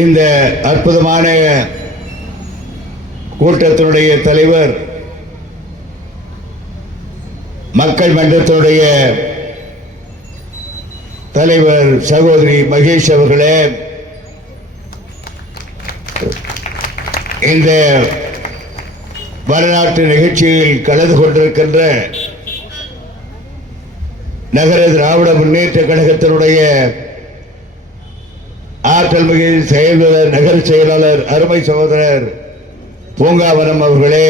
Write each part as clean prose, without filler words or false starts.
இந்த அற்புதமான கூட்டத்தினுடைய தலைவர், மக்கள் மன்றத்தினுடைய தலைவர் சகோதரி மகேஷ் அவர்களே, இந்த வரலாற்று நிகழ்ச்சியில் கலந்து கொண்டிருக்கின்ற நகர திராவிட முன்னேற்ற கழகத்தினுடைய ஆற்றல் மிகு செயலாளர், நகர செயலாளர் அருமை சகோதரர் பூங்காவனம் அவர்களே,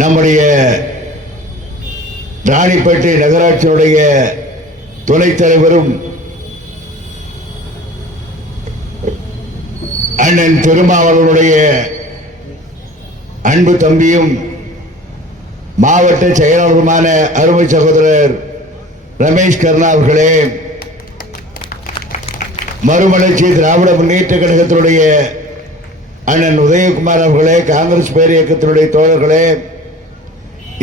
நம்முடைய ராணிப்பேட்டை நகராட்சியினுடைய துணைத் தலைவரும் அண்ணன் திருமாவளவனுடைய அன்பு தம்பியும் மாவட்ட செயலாளருமான அருமை சகோதரர் ரமேஷ் கர்ணா அவர்களே, மறுமலர்ச்சி திராவிட முன்னேற்ற கழகத்தினுடைய அண்ணன் உதயகுமார் அவர்களே, காங்கிரஸ் பேர் இயக்கத்தினுடைய தோழர்களே,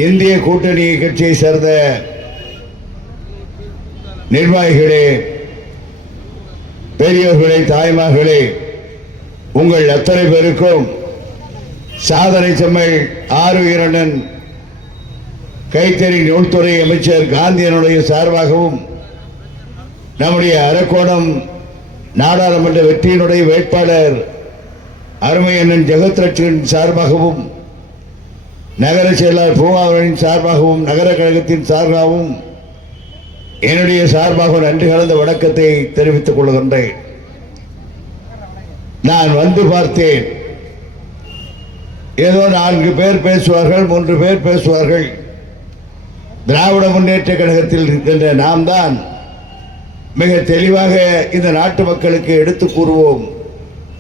இந்திய கூட்டணி கட்சியை சேர்ந்த நிர்வாகிகளே, பெரியவர்களே, தாய்மார்களே, உங்கள் அத்தனை பேருக்கும் சாதனை செம்மல் ஆறுயிரண்ணன் கைத்தறி நூல்துறை அமைச்சர் காந்தியனுடைய சார்பாகவும், நம்முடைய அரக்கோணம் நாடாளுமன்ற வெற்றியினுடைய வேட்பாளர் அருமை அண்ணன் ஜெகத்ரட்சன் சார்பாகவும், நகர செயலாளர் பூங்காவனின் சார்பாகவும், நகர கழகத்தின் சார்பாகவும் என்னுடைய சார்பாக நன்றி கலந்த வணக்கத்தை தெரிவித்துக் கொள்கின்றேன். நான் வந்து பார்த்தேன். ஏதோ 4 பேர் பேசுவார்கள், 3 பேர் பேசுவார்கள். திராவிட முன்னேற்ற கழகத்தில் இருக்கின்ற நாம் தான் மிக தெளிவாக இந்த நாட்டு மக்களுக்கு எடுத்து கூறுவோம்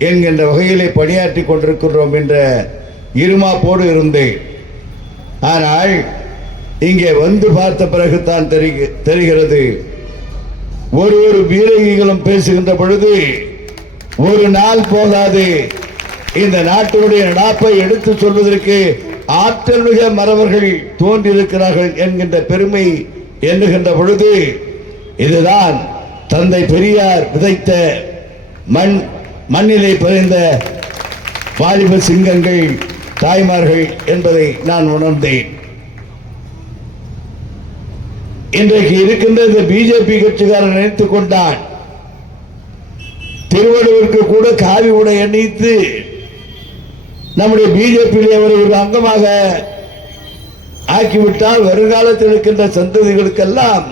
என்கின்ற வகையிலே பணியாற்றி கொண்டிருக்கின்றோம் என்ற இருமாப்போடு இருந்தேன். ஆனால் இங்கே வந்து பார்த்த பிறகுதான் தெரிகிறது, ஒரு வீரர்களும் பேசுகின்ற பொழுது ஒரு நாள் போகாது இந்த நாட்டினுடைய நடாப்பை எடுத்து சொல்வதற்கு ஆற்றல் மிக மறவர்கள் தோன்றியிருக்கிறார்கள் என்கின்ற பெருமை எண்ணுகின்ற பொழுது, இதுதான் தந்தை பெரியார் விதைத்த மண்ணிலே பிறந்த வாலிப சிங்கங்கள், தாய்மார்கள் என்பதை நான் உணர்ந்தேன். இன்றைக்கு இருக்கின்ற இந்த பிஜேபி கட்சிக்காரன் நினைத்துக் கொண்டான், திருவள்ளுவருக்கு கூட காவி உடை அணிவித்து நம்முடைய பிஜேபியிலே அவர் ஒரு அங்கமாக ஆக்கிவிட்டால் வருங்காலத்தில் இருக்கின்ற சந்ததிகளுக்கெல்லாம்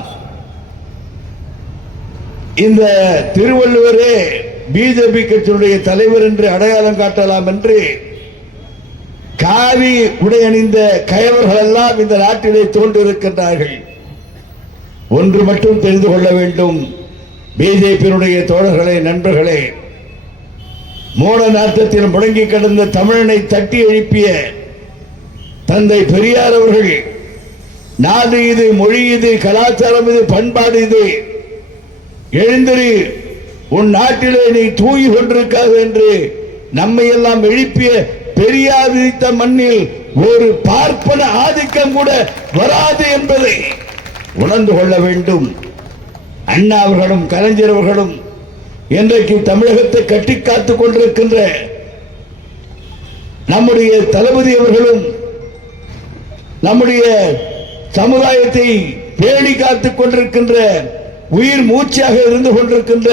இந்த திருவள்ளுவரே பிஜேபி கட்சியுடைய தலைவர் என்று அடையாளம் காட்டலாம் என்று காவி உடை அணிந்த கயவர்கள் எல்லாம் இந்த நாட்டிலே தோன்றிருக்கின்றார்கள். ஒன்று மட்டும் தெரிந்து கொள்ள வேண்டும், பிஜேபியினுடைய தோழர்களே, நண்பர்களே, மூட நாட்டத்தில் முடங்கி கிடந்த தமிழனை தட்டி எழுப்பிய தந்தை பெரியார் அவர்கள், நாடு இது, மொழி இது, கலாச்சாரம் இது, பண்பாடு இது, எழுந்திரு, உன் நாட்டிலே நீ தூங்கி கொண்டிருக்காது என்று நம்மை எல்லாம் எழுப்பிய பெரியார் விதித்த மண்ணில் ஒரு பார்ப்பன ஆதிக்கம் கூட வராது என்பதை உணர்ந்து கொள்ள வேண்டும். அண்ணா அவர்களும் கலைஞர் அவர்களும் இன்றைக்கு தமிழகத்தை கட்டி காத்துக் கொண்டிருக்கின்ற நம்முடைய தளபதி அவர்களும் நம்முடைய சமுதாயத்தை பேணி காத்துக் கொண்டிருக்கின்ற உயிர் மூச்சாக இருந்து கொண்டிருக்கின்ற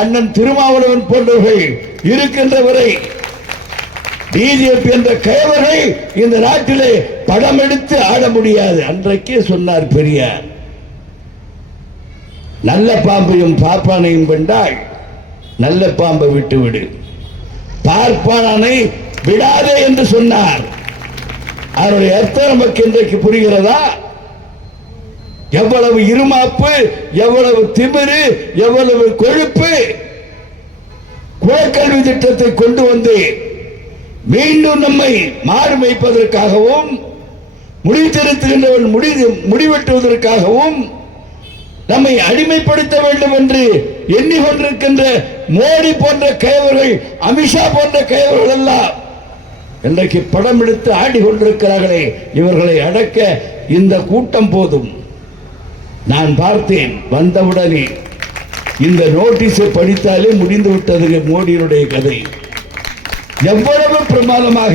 அண்ணன் திருமாவளவன் போன்றவர்கள் இருக்கின்ற வரை பிஜேபி என்ற கயவர்கள் இந்த நாட்டிலே படம் எடுத்து ஆட முடியாது. அன்றைக்கே சொன்னார் பெரியார், நல்ல பாம்பையும் பார்ப்பானையும் கண்டால் நல்ல பாம்பை விட்டு விடு, பார்ப்பானை விடாதே என்று சொன்னார். அவருடைய அர்த்தம் நமக்கு இன்றைக்கு புரிகிறதா? எவ்வளவு இருமாப்பு, எவ்வளவு திமிரு, எவ்வளவு கொழுப்பு! குலக்கல்வி திட்டத்தை கொண்டு வந்து மீண்டும் நம்மை மாறு மேய்ப்பதற்காகவும், முடித்திருத்துகின்றவன் முடிவெட்டுவதற்காகவும் நம்மை அடிமைப்படுத்த வேண்டும் என்று எண்ணிக்கொண்டிருக்கின்ற மோடி போன்ற கயவர்கள், அமித்ஷா போன்ற கயவர்கள் எல்லாம் இன்றைக்கு படம் எடுத்து ஆடிக்கொண்டிருக்கிறார்களே, இவர்களை அடக்க இந்த கூட்டம் போதும். நான் பார்த்தேன், வந்தவுடனே இந்த நோட்டீஸை படித்தாலே முடிந்து விட்டது மோடியினுடைய கதை. எவ்வளவு பிரமாதமாக,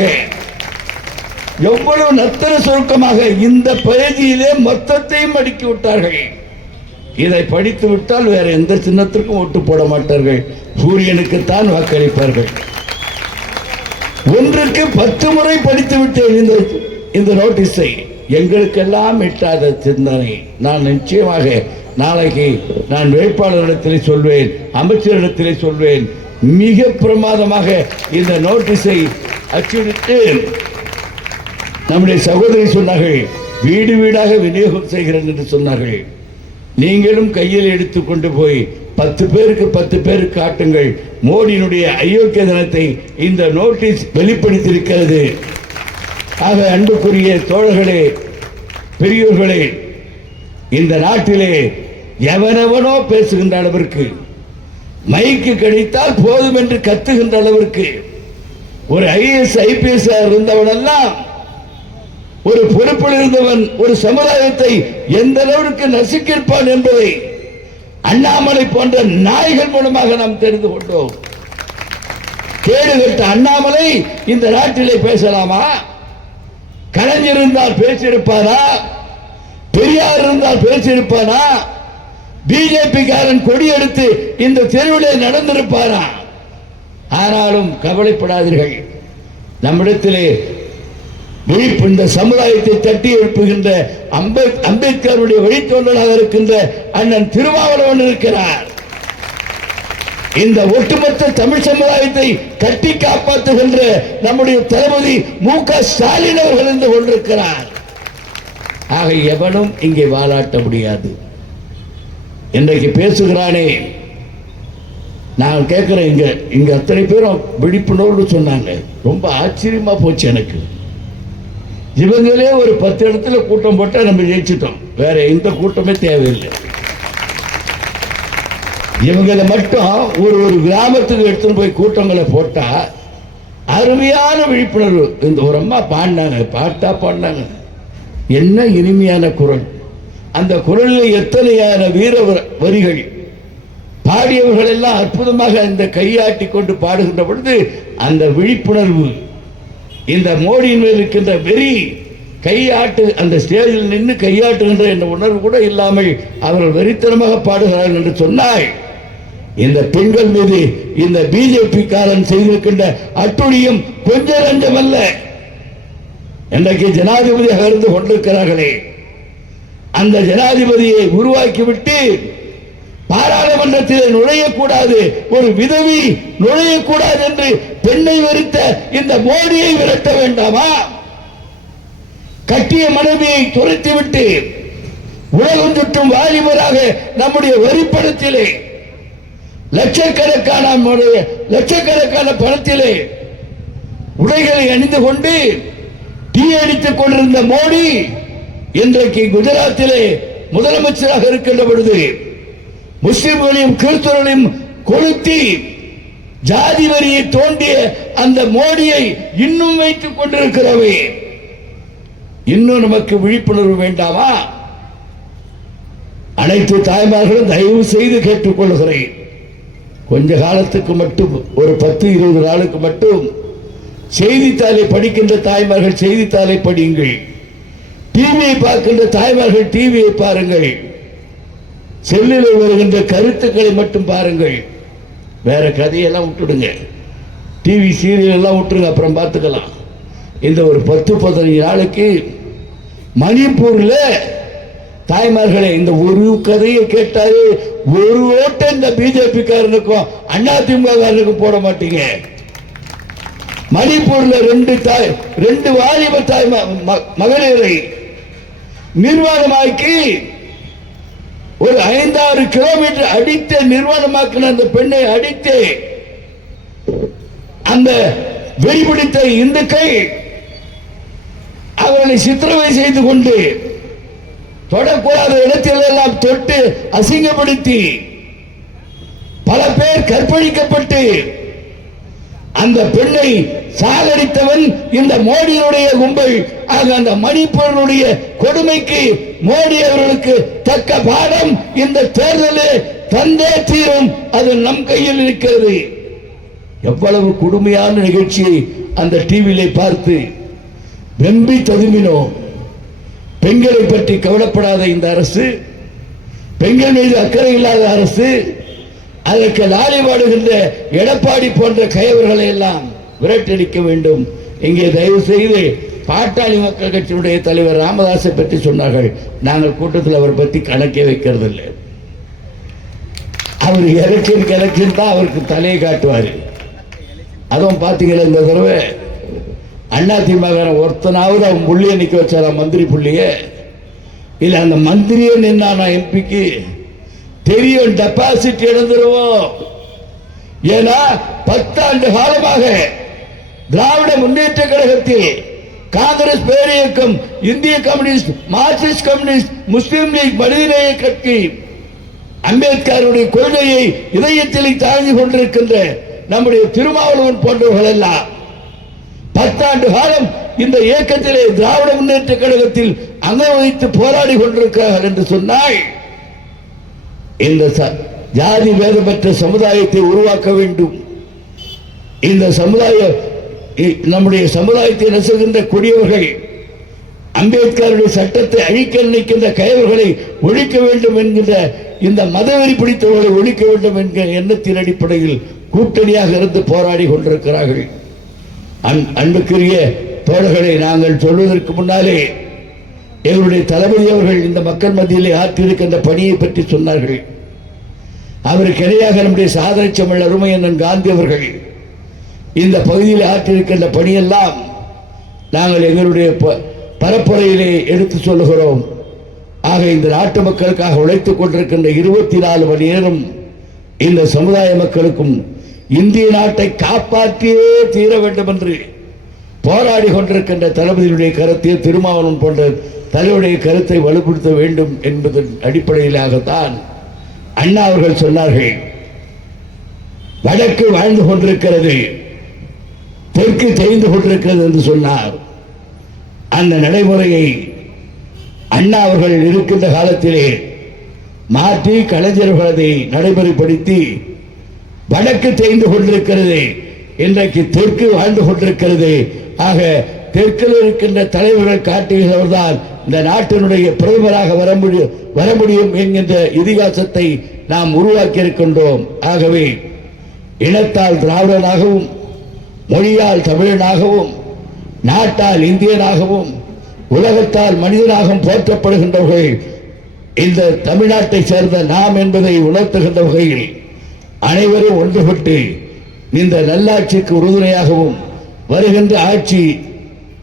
எவ்வளவு நத்தர சுருக்கமாக இந்த பகுதியிலே மொத்தத்தையும் அடுக்கி விட்டார்கள். இதை படித்து விட்டால் வேற எந்த சின்னத்திற்கும் ஓட்டு போட மாட்டார்கள், சூரியனுக்குத்தான் வாக்களிப்பார்கள். ஒன்றுக்கு 10 முறை படித்து விட்டேன் இந்த நோட்டீஸை. எங்களுக்கெல்லாம் எட்டாத சிந்தனை. நான் நிச்சயமாக நாளைக்கு நான் வேட்பாளரிடத்திலே சொல்வேன், அமைச்சரிடத்திலே சொல்வேன். மிக பிரமாதமாக இந்த நோட்டீஸை அச்சிட்டு நம்முடைய சகோதரி சொன்னார்கள், வீடு வீடாக விநியோகம் செய்கிறேன் என்று சொன்னார்கள். நீங்களும் கையில் எடுத்துக்கொண்டு போய் 10 பேருக்கு 10 பேருக்கு காட்டுங்கள். மோடியினுடைய அயோக்கிய தினத்தை இந்த நோட்டீஸ் வெளிப்படுத்தியிருக்கிறது. ஆக அன்புக்குரிய தோழர்களே, பெரியோர்களே, இந்த நாட்டிலே எவனவனோ பேசுகின்ற அளவிற்கு, மைக்கு கிடைத்தால் போதும் என்று கத்துகின்ற அளவிற்கு, ஒரு IAS IPS இருந்தவனெல்லாம் ஒரு பொறுப்பில் இருந்தவன் ஒரு சமுதாயத்தை எந்த அளவிற்கு நசுக்கியிருப்பான் என்பதை அண்ணாமலை போன்ற நாய்கள் மூலமாக நாம் தெரிந்து கொண்டோம். கேடுகட்ட அண்ணாமலை இந்த நாட்டிலே பேசலாமா? கலைஞர் இருந்தால் பேசியிருப்பாரா? பெரியார் இருந்தால் பேசியிருப்பாரா? பிஜேபி காரன் கொடி எடுத்து இந்த தெருவிலே நடந்திருப்பாரா? ஆனாலும் கவலைப்படாதீர்கள், நம்மிடத்திலே இந்த சமுதாயத்தை தட்டி எழுப்புகின்ற அம்பேத்கருடைய வழித்தோன்றலாக இருக்கின்ற அண்ணன் திருமாவளவன் இருக்கிறார். இந்த ஒட்டுமொத்த தமிழ் சமுதாயத்தை கட்டி காப்பாற்றுகின்ற நம்முடைய தளபதி மு.க. ஸ்டாலின் அவர்கள் இருந்து கொண்டிருக்கிறார். ஆக எவனும் இங்கே வாலாட்ட முடியாது. இன்றைக்கு பேசுகிறானே, நான் கேட்கிறேன், இங்க அத்தனை பேரும் விழிப்புணர்வு சொன்னாங்க. ரொம்ப ஆச்சரியமா போச்சு எனக்கு. இவங்களே ஒரு 10 இடத்துல கூட்டம் போட்டா நம்ம ஜெயிச்சிட்டோம், வேற எந்த கூட்டமே தேவையில்லை. இவங்களை மட்டும் ஒரு கிராமத்துக்கு எடுத்துட்டு போய் கூட்டங்களை போட்டா அருமையான விழிப்புணர்வு. இந்த ஒரு அம்மா பாடினாங்க, என்ன இனிமையான குரல். அந்த குரலில் எத்தனையான வீர வரிகள். பாடியவர்கள் எல்லாம் அற்புதமாக அந்த கையாட்டி கொண்டு பாடுகின்ற பொழுது அந்த விழிப்புணர்வு, இந்த மோடியின் மேல் இருக்கின்ற வெறி, கையாட்டு அந்த ஸ்டேஜில் நின்று கையாட்டுகின்ற என்ற உணர்வு கூட இல்லாமல் அவர்கள் வெறித்தனமாக பாடுகிறார்கள் என்று சொன்னாய். இந்த பெண்கள் மீது இந்த பிஜேபி காரன் செய்திருக்கின்ற அட்டுழியம் கொஞ்சம் நஞ்சமல்ல. இன்றைக்கு ஜனாதிபதியாக இருந்து கொண்டிருக்கிறார்களே, அந்த ஜனாதிபதியை உருவாக்கிவிட்டு பாராளுமன்றத்தில் நுழையக்கூடாது, ஒரு விதவி நுழையக்கூடாது என்று பெண்ணை வெறுத்த இந்த மோடியை விரட்ட வேண்டாமா? கட்டிய மனைவியை துரத்திவிட்டு உலகம் வாலிபராக நம்முடைய வரிப்பணத்திலே லட்சக்கணக்கான பணத்திலே உடைகளை அணிந்து கொண்டு டீ அடித்துக் கொண்டிருந்த மோடி இன்றைக்கு குஜராத்திலே முதலமைச்சராக இருக்கின்ற பொழுது முஸ்லிம்களையும் கிறிஸ்தவர்களையும் கொளுத்தி ஜாதி வரியை தோண்டிய அந்த மோடியை இன்னும் வைத்துக் கொண்டிருக்கிறவே. இன்னும் நமக்கு விழிப்புணர்வு வேண்டாமா? அனைத்து தாய்மார்களும் தயவு செய்து கேட்டுக்கொள்கிறேன், கொஞ்ச காலத்துக்கு மட்டும், ஒரு 10-20 நாளுக்கு மட்டும் செய்தித்தாளை படிக்கின்ற தாய்மார்கள் செய்தித்தாளை படியுங்கள், டிவியை பார்க்கின்ற தாய்மார்கள் டிவியை பாருங்கள், செல்லில் வருகின்ற கருத்துக்களை மட்டும் பாருங்கள். வேற கதையெல்லாம் விட்டுடுங்க, டிவி சீரியல் எல்லாம் விட்டுருங்க, அப்புறம் பார்த்துக்கலாம். இந்த ஒரு 10-15 நாளுக்கு மணிப்பூர்ல தாய்மார்களே, இந்த ஒரு கதையை கேட்டாலே ஒரு ஓட்டை இந்த பிஜேபி காரனுக்கும் அதிமுக காரனுக்கும் போட மாட்டீங்க. மணிப்பூர்ல 2 வாலிப மகளிரை நிர்வாணமாக்கி ஒரு 5-6 கிலோமீட்டர் அடித்து நிர்வாணமாக்கின அந்த பெண்ணை அடித்து அந்த வெறிபிடித்த இந்துக்கள் அவர்களை சித்திரவதை செய்து கொண்டு தொடக்கூடாத இடத்தில் எல்லாம் தொட்டு அசிங்கப்படுத்தி பல பேர் கற்பழிக்கப்பட்டு அந்த பெண்ணை சாகடித்தவன் இந்த மோடியினுடைய கும்பல். ஆக அந்த மணிப்பூருடைய கொடுமைக்கு மோடி அவர்களுக்கு தக்க பாடம் இந்த தேர்தலில் தந்தே தீரும், அது நம் கையில் இருக்கிறது. எவ்வளவு கொடுமையான நிகழ்ச்சியை அந்த டிவியிலே பார்த்து வெம்பி ததும்பினோம். பெண்களை பற்றி கவலைப்படாத இந்த அரசு, பெண்கள் மீது அக்கறை இல்லாத அரசு, அதற்கு லாலி பாடுகின்ற எடப்பாடி போன்ற கயவர்களை எல்லாம் விரட்டடிக்க வேண்டும். இங்கே தயவு செய்து பாட்டாளி மக்கள் கட்சியினுடைய தலைவர் ராமதாஸை பற்றி சொன்னார்கள். நாங்கள் கூட்டத்தில் அவர் பற்றி கணக்கே வைக்கிறது இல்லை. அவர் எலெக்ஷன் தான் அவருக்கு தலையை காட்டுவார். அதுவும் பார்த்தீங்கன்னா இந்த தடவை அதிமுக ஒருத்தனாவது அவன் புள்ளியை நிற்க வச்சாரா, மந்திரி புள்ளிய இல்லை அந்த மந்திரியே நின்னா எம்பிக்கு தெரியும் டெபாசிட் இழந்துருவோம். ஏன்னா 10 ஆண்டு காலமாக திராவிட முன்னேற்ற கழகத்தில் காங்கிரஸ் பேரியக்கம், இந்திய கம்யூனிஸ்ட், மார்க்சிஸ்ட் கம்யூனிஸ்ட், முஸ்லீம் லீக், மனிதநேய கட்சி, அம்பேத்கருடைய கொள்கையை இதயத்தில் தாங்கி கொண்டிருக்கின்ற நம்முடைய திருமாவளவன் போன்றவர்கள் எல்லாம் 10 ஆண்டு காலம் இந்த இயக்கத்திலே திராவிட முன்னேற்ற கழகத்தில் அங்கம் வகித்து போராடி கொண்டிருக்கிறார்கள் என்று சொன்னால், இந்த ஜாதி பேதமற்ற சமுதாயத்தை உருவாக்க வேண்டும். இந்த நம்முடைய சமுதாயத்தை நசுகின்ற கொடியவர்கள், அம்பேத்கருடைய சட்டத்தை அழிக்க நினைக்கின்ற கயவர்களை ஒழிக்க வேண்டும் என்கின்ற இந்த மதவெறி பிடித்தவர்களை ஒழிக்க வேண்டும் என்கிற எண்ணத்தின் அடிப்படையில் கூட்டணியாக இருந்து போராடி கொண்டிருக்கிறார்கள். அன்புக்குரிய தோழர்களை, நாங்கள் சொல்வதற்கு முன்னாலே எங்களுடைய தளபதி அவர்கள் இந்த மக்கள் மத்தியிலே ஆற்றியிருக்கின்ற பணியை பற்றி சொன்னார்கள். அவருக்கு இணையாக நம்முடைய சாதனை செம்மல் அருமையண்ணன் காந்தி அவர்கள் இந்த பகுதியில் ஆற்றியிருக்கின்ற பணியெல்லாம் நாங்கள் எங்களுடைய பரப்புரையிலே எடுத்து சொல்லுகிறோம். ஆக இந்த நாட்டு மக்களுக்காக உழைத்துக் கொண்டிருக்கின்ற 24 மணி நேரம் இந்த சமுதாய மக்களுக்கும் இந்திய நாட்டை காப்பாற்றியே தீர வேண்டும் என்று போராடி கொண்டிருக்கின்ற தளபதியுடைய கருத்தை, திருமாவளவன் போன்ற தலைவருடைய கருத்தை வலுப்படுத்த வேண்டும் என்பதன் அடிப்படையிலாகத்தான் அண்ணா அவர்கள் சொன்னார்கள், வடக்கு வாழ்ந்து கொண்டிருக்கிறது, தெற்கு தெரிந்து கொண்டிருக்கிறது என்று சொன்னார். அந்த நடைமுறையை அண்ணா அவர்கள் இருக்கின்ற காலத்திலே மாற்றி கலைஞர்கள் அதை நடைமுறைப்படுத்தி வடக்கு தெரிந்து கொண்டிருக்கிறது, இன்றைக்கு தெற்கு வாழ்ந்து கொண்டிருக்கிறது. ஆக தெற்கில் இருக்கின்ற தலைவர்கள் காட்டுகிறவர்தான் இந்த நாட்டினுடைய பிரதமராக வர முடியும் என்கின்ற இதிகாசத்தை நாம் உருவாக்கி இருக்கின்றோம். ஆகவே இனத்தால் திராவிடனாகவும், மொழியால் தமிழனாகவும், நாட்டால் இந்தியனாகவும், உலகத்தால் மனிதனாகவும் போற்றப்படுகின்றவர்கள் இந்த தமிழ்நாட்டை சேர்ந்த நாம் என்பதை உணர்த்துகின்ற வகையில் அனைவரும் ஒன்றுபட்டு இந்த நல்லாட்சிக்கு உறுதுணையாகவும், வருகின்ற ஆட்சி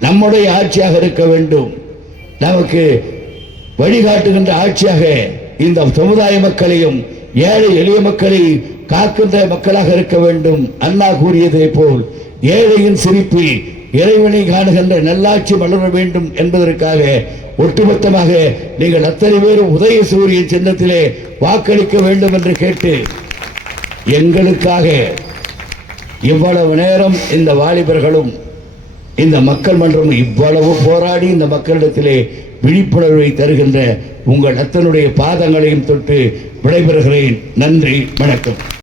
நம்முடைய ஆட்சியாக இருக்க வேண்டும், நமக்கு வழிகாட்டுகின்ற ஆட்சியாக இந்த சமுதாய மக்களையும் ஏழை எளிய மக்களை காக்கின்ற மக்களாக இருக்க வேண்டும். அண்ணா கூறியதை போல் ஏழையின் சிரிப்பில் இறைவனை காணுகின்ற நல்லாட்சி மலர வேண்டும் என்பதற்காக ஒட்டுமொத்தமாக நீங்கள் அத்தனை பேரும் உதயசூரிய சின்னத்திலே வாக்களிக்க வேண்டும் என்று கேட்டு, எங்களுக்காக இவ்வளவு நேரம் இந்த வாலிபர்களும் இந்த மக்கள் மன்றம் இவ்வளவு போராடி இந்த மக்களிடத்திலே விழிப்புணர்வை தருகின்ற உங்கள் அத்தனுடைய பாதங்களையும் தொட்டு விடைபெறுகிறேன். நன்றி, வணக்கம்.